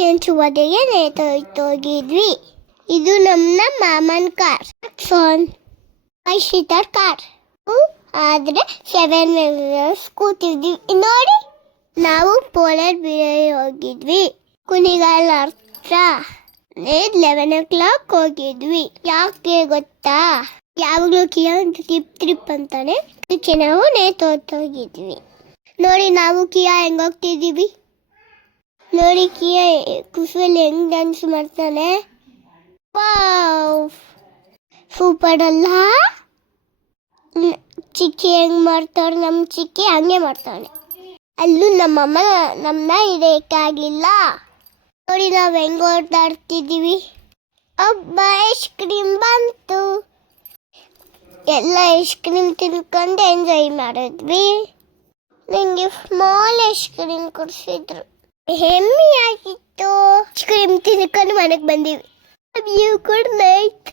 ಕೆಂಚುವದೆಗೆ ನೇತೋಗಿದ್ವಿ. ಇದು ನಮ್ಮ ಮಾಮನ್ ಕಾರ್. ಸೋನ್ 5 seater car. ಆದ್ರೆ 7 ಮೆಂಬರ್ಸ್ ಕೂತಿದ್ವಿ. ನೋಡಿ, ನಾವು ಪೋಲಾರ್ ಬಿರಿಯಾನಿ ಹೋಗಿದ್ವಿ. ಕುಣಿಗಾಲ ಹತ್ರ 11 o'clock ಹೋಗಿದ್ವಿ. ಯಾಕೆ ಗೊತ್ತಾ? ಯಾವಾಗಲೂ ಕಿಯಾ ಟ್ರಿಪ್ ಅಂತಾನೆ, ಅದಕ್ಕೆ ನಾವು ನೇತೋಗಿದ್ವಿ. ನೋಡಿ, ನಾವು ಕಿಯಾ ಹೆಂಗ್ ಹೋಗ್ತಿದ್ದೀವಿ. ನೋಡಿ, ಕಿಯಾ ಖುಷಿಯಲ್ಲಿ ಹೆಂಗ್ ಡ್ಯಾನ್ಸ್ ಮಾಡ್ತಾನೆ. ಸೂಪರ್ ಅಲ್ಲ? ಚಿಕ್ಕಿ ಹೆಂಗ್ ಮಾಡ್ತಾಳೆ, ನಮ್ಮ ಚಿಕ್ಕಿ ಹಂಗೆ ಮಾಡ್ತಾಳೆ. ಅಲ್ಲೂ ನಮ್ಮಮ್ಮ ನಮ್ಮನ್ನ ಇರೋಕ್ಕಾಗಿಲ್ಲ. ನೋಡಿ, ನಾವು ಹೆಂಗ್ ಓಡಾಡ್ತಿದ್ದೀವಿ. ಒಬ್ಬ ಐಸ್ ಕ್ರೀಮ್ ಬಂತು. ಎಲ್ಲ ಐಸ್ ಕ್ರೀಮ್ ತಿನ್ಕೊಂಡು ಎಂಜಾಯ್ ಮಾಡಿದ್ವಿ. ನನಗೆ ಸ್ಮಾಲ್ ಐಸ್ ಕ್ರೀಮ್ ಕೊಡಿಸಿದ್ರು, ಹೆಮ್ಮೆ ಆಗಿತ್ತು. ಐಸ್ ಕ್ರೀಮ್ ತಿನ್ಕೊಂಡು ಮನೆಗೆ ಬಂದೀವಿ. Good night.